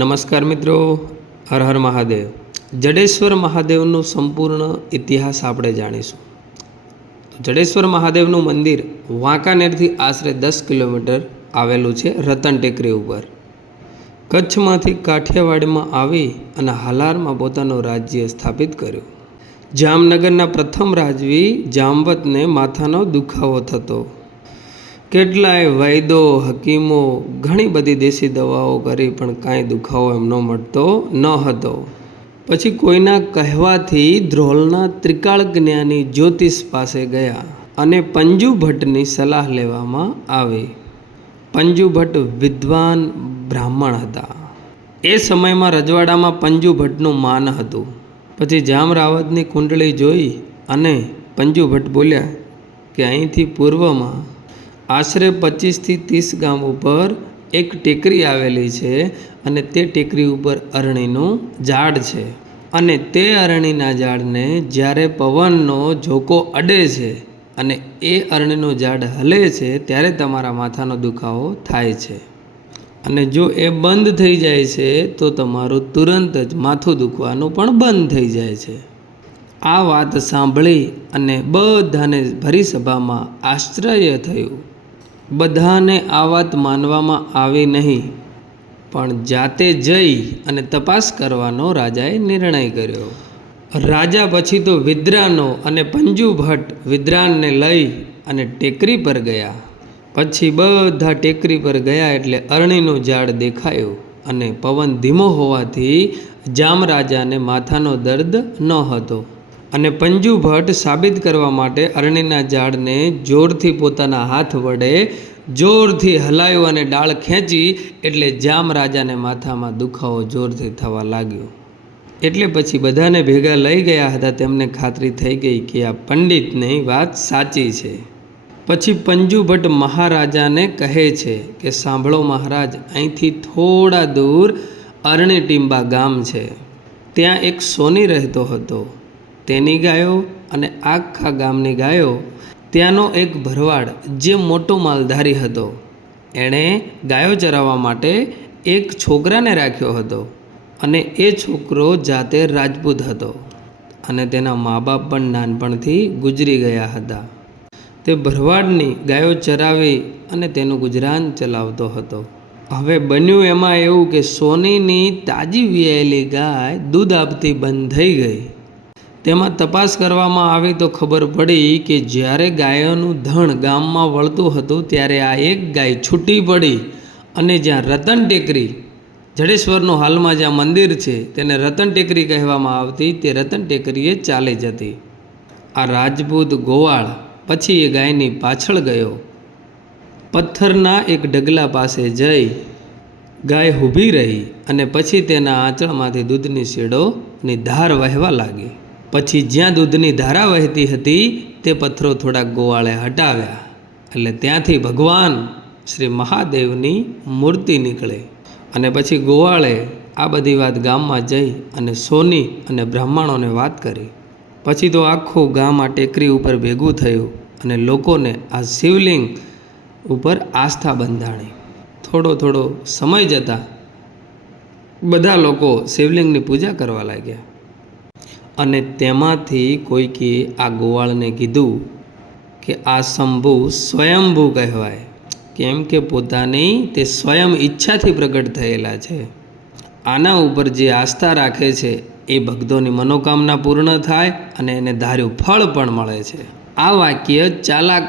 નમસ્કાર મિત્રો, હર હર મહાદેવ. જડેશ્વર મહાદેવનું સંપૂર્ણ ઇતિહાસ આપણે જાણીશું. જડેશ્વર મહાદેવનું મંદિર વાંકાનેરથી આશરે 10 કિલોમીટર આવેલું છે, રતન ટેકરી ઉપર. કચ્છમાંથી કાઠિયાવાડમાં આવી અને હાલારમાં પોતાનું રાજ્ય સ્થાપિત કર્યું. જામનગરના પ્રથમ રાજવી જામવતને માથાનો દુખાવો થતો. કેટલાય વૈદો હકીમો ઘણી બધી દેશી દવાઓ કરી પણ કાંઈ દુખાવો એમનો મળતો ન હતો. પછી કોઈના કહેવાથી ધ્રોલના ત્રિકાળ જ્ઞાની જ્યોતિષ પાસે ગયા અને પંજુ ભટ્ટની સલાહ લેવામાં આવી. પંજુ ભટ્ટ વિદ્વાન બ્રાહ્મણ હતા. એ સમયમાં રજવાડામાં પંજુ ભટ્ટનું માન હતું. પછી જામ રાવતની કુંડળી જોઈ અને પંજુ ભટ્ટ બોલ્યા કે અહીંથી પૂર્વમાં આશરે 25થી 30 ગામ ઉપર એક ટેકરી આવેલી છે અને તે ટેકરી ઉપર અરણીનું ઝાડ છે અને તે અરણીના ઝાડને જ્યારે પવનનો ઝોકો અડે છે અને એ અરણીનું ઝાડ હલે છે ત્યારે તમારા માથાનો દુખાવો થાય છે અને જો એ બંધ થઈ જાય છે તો તમારું તુરંત જ માથું દુખવાનું પણ બંધ થઈ જાય છે. આ વાત સાંભળી અને બધાને ભરી સભામાં આશ્ચર્ય થયું. બધાને આ વાત માનવામાં આવી નહીં, પણ જાતે જઈ અને તપાસ કરવાનો રાજાએ નિર્ણય કર્યો. રાજા પછી તો વિદ્રાનો અને પંજુ ભટ્ટ વિદ્રાનને લઈ અને ટેકરી પર ગયા. પછી બધા ટેકરી પર ગયા એટલે અરણીનું ઝાડ દેખાયું અને પવન ધીમો હોવાથી જામ રાજાને માથાનો દર્દ ન હતો. અને પંજુ ભટ્ટ સાબિત કરવા માટે અરણીના ઝાડને જોરથી પોતાના હાથ વડે જોરથી હલાવ્યું અને ડાળ ખેંચી એટલે જામ રાજાને માથામાં દુખાવો જોરથી થવા લાગ્યો. એટલે પછી બધાને ભેગા લઈ ગયા હતા. તેમને ખાતરી થઈ ગઈ કે આ પંડિતની વાત સાચી છે. પછી પંજુ ભટ્ટ મહારાજાને કહે છે કે સાંભળો મહારાજ, અહીંથી થોડા દૂર અરણી ટીંબા ગામ છે. ત્યાં એક સોની રહેતો હતો. તેની ગાયો અને આખા ગામની ગાયો. ત્યાંનો એક ભરવાડ જે મોટો માલધારી હતો, એણે ગાયો ચરાવવા માટે એક છોકરાને રાખ્યો હતો અને એ છોકરો જાતે રાજપૂત હતો અને તેના મા બાપ પણ નાનપણથી ગુજરી ગયા હતા. તે ભરવાડની ગાયો ચરાવી અને તેનું ગુજરાન ચલાવતો હતો. હવે બન્યું એમાં એવું કે સોનીની તાજી વિયાયેલી ગાય દૂધ આપતી બંધ થઈ ગઈ. તેમાં તપાસ કરવામાં આવી તો ખબર પડી કે જ્યારે ગાયોનું ધણ ગામમાં વળતું હતું ત્યારે આ એક ગાય છૂટી પડી અને જ્યાં રતન ટેકરી, જડેશ્વરનું હાલમાં જ્યાં મંદિર છે તેને રતન ટેકરી કહેવામાં આવતી, તે રતન ટેકરીએ ચાલી જતી. આ રાજપૂત ગોવાળ પછી એ ગાયની પાછળ ગયો. પથ્થરના એક ડગલા પાસે જઈ ગાય ઊભી રહી અને પછી તેના આંચળમાંથી દૂધની શેડોની ધાર વહેવા લાગી. પછી જ્યાં દૂધની ધારા વહેતી હતી તે પથ્થરો થોડાક ગોવાળે હટાવ્યા એટલે ત્યાંથી ભગવાન શ્રી મહાદેવની મૂર્તિ નીકળે. અને પછી ગોવાળે આ બધી વાત ગામમાં જઈ અને સોની અને બ્રાહ્મણોને વાત કરી. પછી તો આખું ગામ આ ટેકરી ઉપર ભેગું થયું અને લોકોને આ શિવલિંગ ઉપર આસ્થા બંધાણી. થોડો સમય જતાં બધા લોકો શિવલિંગની પૂજા કરવા લાગ્યા. અને તેમાંથી કોઈકે આ ગોવાળને કીધું કે આ શંભુ સ્વયંભૂ કહેવાય, કેમ કે પોતાની તે સ્વયં ઈચ્છાથી પ્રગટ થયેલા છે. આના ઉપર જે આસ્થા રાખે છે એ ભક્તોની મનોકામના પૂર્ણ થાય અને એને ધાર્યું ફળ પણ મળે છે. આ વાક્ય ચાલાક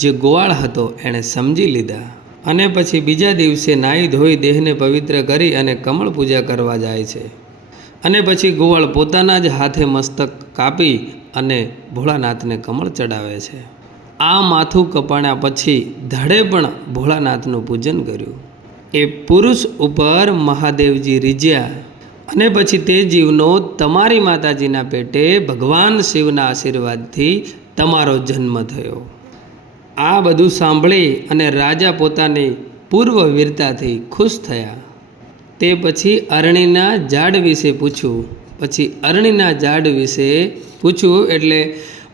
જે ગોવાળ હતો એણે સમજી લીધા અને પછી બીજા દિવસે નાહી ધોઈ દેહને પવિત્ર કરી અને કમળ પૂજા કરવા જાય છે. અને પછી ગોવાળ પોતાના જ હાથે મસ્તક કાપી અને ભોળાનાથને કમળ ચડાવે છે. આ માથું કપાણ્યા પછી ધડે પણ ભોળાનાથનું પૂજન કર્યું. એ પુરુષ ઉપર મહાદેવજી રીઝ્યા અને પછી તે જીવનો તમારી માતાજીના પેટે ભગવાન શિવના આશીર્વાદથી તમારો જન્મ થયો. આ બધું સાંભળી અને રાજા પોતાની પૂર્વ વીરતાથી ખુશ થયા. તે પછી અરણીના ઝાડ વિશે પૂછ્યું એટલે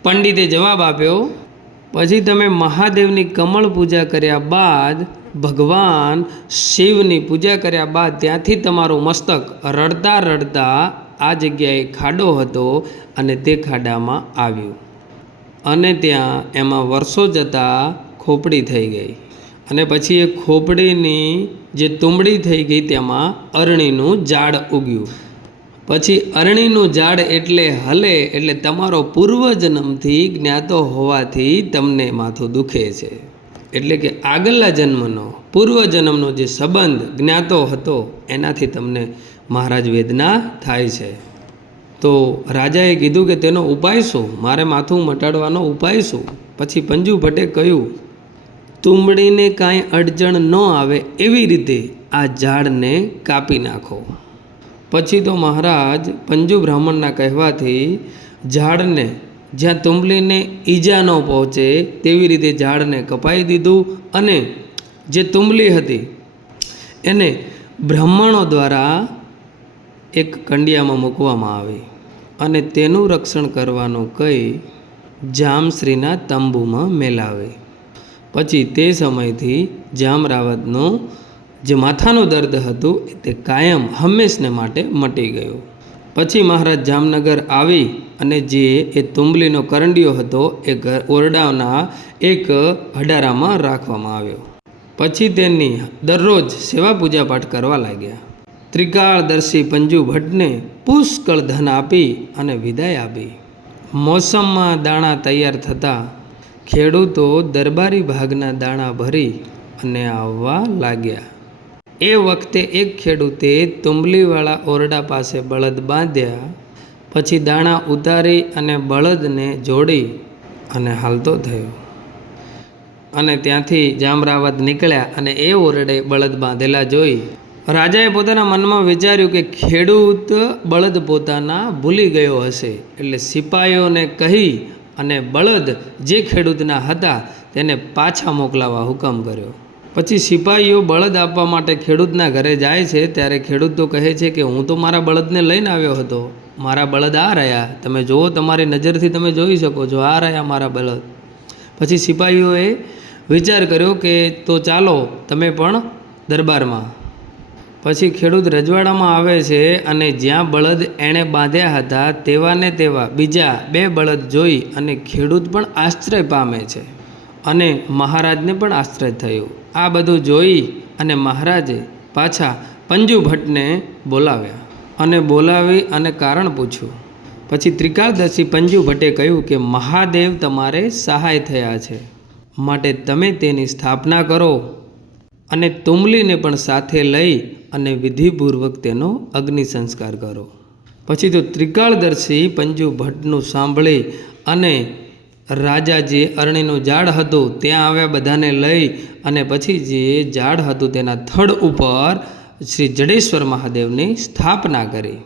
પંડિતે જવાબ આપ્યો, પછી તમે મહાદેવની કમળ પૂજા કર્યા બાદ ભગવાન શિવની પૂજા કર્યા બાદ ત્યાંથી તમારું મસ્તક રડતા રડતા આ જગ્યાએ ખાડો હતો અને તે ખાડામાં આવ્યું અને ત્યાં એમાં વર્ષો જતાં ખોપડી થઈ ગઈ અને પછી એ ખોપડીની જે તુંબડી થઈ ગઈ તેમાં અરણીનું ઝાડ ઉગ્યું. પછી અરણીનું ઝાડ એટલે હલે એટલે તમારો પૂર્વજન્મથી જ્ઞાતો હોવાથી તમને માથું દુખે છે. એટલે કે આગલા જન્મનો પૂર્વજન્મનો જે સંબંધ જ્ઞાતો હતો એનાથી તમને મહારાજ વેદના થાય છે. તો રાજાએ કીધું કે તેનો ઉપાય શું, મારે માથું મટાડવાનો ઉપાય શું? પછી પંજુ ભટ્ટે કહ્યું, તુંબડીને કાંઈ અડચણ ન આવે એવી રીતે આ ઝાડને કાપી નાખો. પછી તો મહારાજ પંજુ બ્રાહ્મણના કહેવાથી ઝાડને જ્યાં તુંબલીને ઈજા ન પહોંચે તેવી રીતે ઝાડને કપાઈ દીધું અને જે તુંબલી હતી એને બ્રાહ્મણો દ્વારા એક કંડિયામાં મૂકવામાં આવી અને તેનું રક્ષણ કરવાનું કહી જામશ્રીના તંબુમાં મેલાવે. પછી તે સમયથી જામરાવતનું જે માથાનું દર્દ હતું તે કાયમ હંમેશને માટે મટી ગયું. પછી મહારાજ જામનગર આવી અને જે એ તુંબલીનો કરંડિયો હતો એ ઓરડાના એક હડારામાં રાખવામાં આવ્યો. પછી તેની દરરોજ સેવા પૂજા પાઠ કરવા લાગ્યા. ત્રિકાળદર્શી પંજુ ભટ્ટને પુષ્કળ ધન આપી અને વિદાય આપી. મોસમમાં દાણા તૈયાર થતાં ખેડૂતો દરબારી ભાગના દાણા ભરી અને આવવા લાગ્યા. એ વખતે એક ખેડૂતે તુંબલીવાળા ઓરડા પાસે બળદ બાંધ્યા. પછી દાણા ઉતારી અને બળદને જોડી અને હાલતો થયો અને ત્યાંથી જામરાવત નીકળ્યા અને એ ઓરડે બળદ બાંધેલા જોઈ રાજાએ પોતાના મનમાં વિચાર્યું કે ખેડૂત બળદ પોતાના ભૂલી ગયો હશે, એટલે સિપાહીઓને કહી અને બળદ જે ખેડૂતના હતા તેને પાછા મોકલાવવા હુકમ કર્યો. પછી સિપાહીઓ બળદ આપવા માટે ખેડૂતના ઘરે જાય છે ત્યારે ખેડૂત તો કહે છે કે હું તો મારા બળદને લઈને આવ્યો હતો, મારા બળદ આ રહ્યા, તમે જુઓ, તમારી નજરથી તમે જોઈ શકો છો, આ રહ્યા મારા બળદ. પછી સિપાહીઓએ વિચાર કર્યો કે તો ચાલો તમે પણ દરબારમાં. પછી ખેડૂત રજવાડામાં આવે છે અને જ્યાં બળદ એણે બાંધ્યા હતા તેવા ને તેવા બીજા 2 બળદ જોઈ અને ખેડૂત પણ આશ્ચર્ય પામે છે અને મહારાજને પણ આશ્ચર્ય થયું. આ બધું જોઈ અને મહારાજે પાછા પંજુ ભટ્ટને બોલાવ્યા અને બોલાવી અને કારણ પૂછ્યું. પછી ત્રિકાળદર્શી પંજુ ભટ્ટે કહ્યું કે મહાદેવ તમારે સહાય થયા છે, માટે તમે તેની સ્થાપના કરો અને તુંબલીને પણ સાથે લઈ અને વિધિપૂર્વક તેનો અગ્નિ સંસ્કાર કરો. પછી તો ત્રિકાળદર્શી પંજુ ભટ્ટનું સાંભળી અને રાજા જે અરણીનું ઝાડ હતું ત્યાં આવ્યા, બધાને લઈ અને પછી જે ઝાડ હતું તેના થડ ઉપર શ્રી જડેશ્વર મહાદેવની સ્થાપના કરી.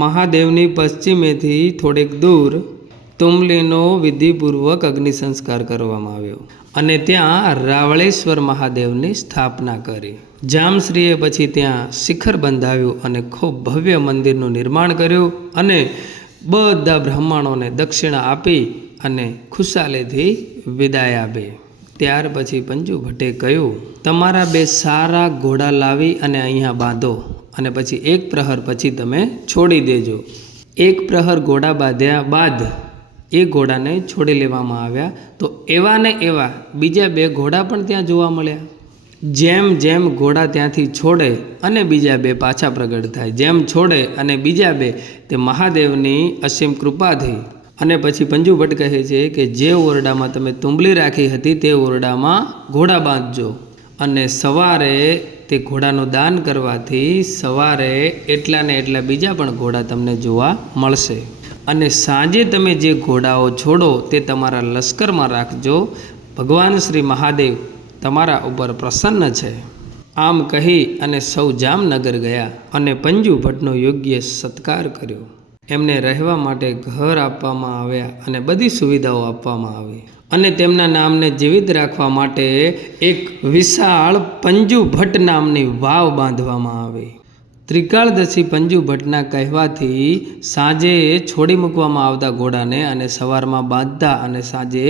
મહાદેવની પશ્ચિમેથી થોડેક દૂર તુંબલીનો વિધિપૂર્વક અગ્નિ સંસ્કાર કરવામાં આવ્યો અને ત્યાં રાવળેશ્વર મહાદેવની સ્થાપના કરી. જામશ્રીએ પછી ત્યાં શિખર બંધાવ્યું અને ખૂબ ભવ્ય મંદિરનું નિર્માણ કર્યું અને બધા બ્રાહ્મણોને દક્ષિણા આપી અને ખુશાલીથી વિદાય આપે. ત્યાર પછી પંજુ ભટ્ટે કહ્યું, તમારા 2 સારા ઘોડા લાવી અને અહીંયા બાંધો અને પછી 1 પ્રહર પછી તમે છોડી દેજો. 1 પ્રહર ઘોડા બાંધ્યા બાદ એ ઘોડાને છોડી લેવામાં આવ્યા. તો એવા ને એવા બીજા 2 ઘોડા પણ ત્યાં જોવા મળ્યા. જેમ જેમ ઘોડા ત્યાંથી છોડે અને બીજા 2 પાછા પ્રગટ થાય, જેમ છોડે અને બીજા 2 તે મહાદેવની અસીમ કૃપાથી. અને પછી પંજુ ભટ્ટ કહે છે કે જે ઓરડામાં તમે તુંબલી રાખી હતી તે ઓરડામાં ઘોડા બાંધજો અને સવારે તે ઘોડાનું દાન કરવાથી સવારે એટલા ને એટલા બીજા પણ ઘોડા તમને જોવા મળશે. અને સાંજે તમે જે ઘોડાઓ છોડો તે તમારા લશ્કરમાં રાખજો, ભગવાન શ્રી મહાદેવ તમારા ઉપર પ્રસન્ન છે. આમ કહી અને સૌ જામનગર ગયા અને પંજુ ભટ્ટનો યોગ્ય સત્કાર કર્યો. એમને રહેવા માટે ઘર આપવામાં આવ્યા અને બધી સુવિધાઓ આપવામાં આવી અને તેમના નામને જીવિત રાખવા માટે એક વિશાળ પંજુ ભટ્ટ નામની વાવ બાંધવામાં આવી. ત્રિકાળદર્શી પંજુ ભટ્ટના કહેવાથી સાંજે છોડી મૂકવામાં આવતા ઘોડાને અને સવારમાં બાંધતા અને સાંજે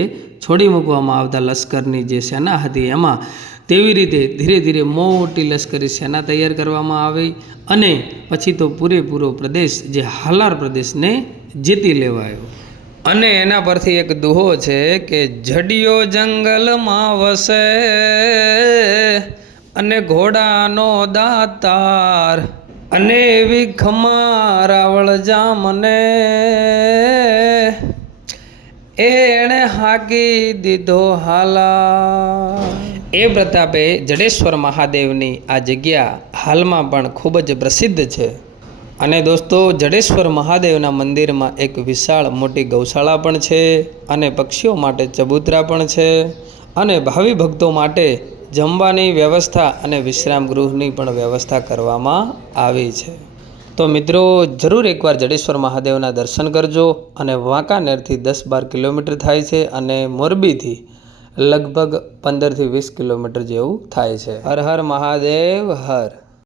છોડી મૂકવામાં આવતા લશ્કરની જે સેના હતી એમાં તેવી રીતે ધીરે ધીરે મોટી લશ્કરી સેના તૈયાર કરવામાં આવી અને પછી તો પૂરેપૂરો પ્રદેશ જે હાલાર પ્રદેશને જીતી લેવાયો. અને એના પરથી એક દુહો છે કે જડિયો જંગલમાં વસે અને ઘોડાનો દાતાર અને એવી ખમા રાવળ જામને એણે હાકી દીધો હાલા. એ પ્રતાપે જડેશ્વર મહાદેવની આ જગ્યા હાલમાં પણ ખૂબ જ પ્રસિદ્ધ છે. અને દોસ્તો, જડેશ્વર મહાદેવના મંદિરમાં એક વિશાળ મોટી ગૌશાળા પણ છે અને પક્ષીઓ માટે ચબૂતરા પણ છે અને ભાવિ ભક્તો માટે જમવાની વ્યવસ્થા અને વિશ્રામ ગૃહની પણ વ્યવસ્થા કરવામાં આવી છે. તો મિત્રો, જરૂર એકવાર જડેશ્વર મહાદેવના દર્શન કરજો. અને વાંકાનેરથી 10-12 કિલોમીટર થાય છે અને મોરબીથી લગભગ 15 થી 20 કિલોમીટર જેવું થાય છે. હર હર મહાદેવ હર.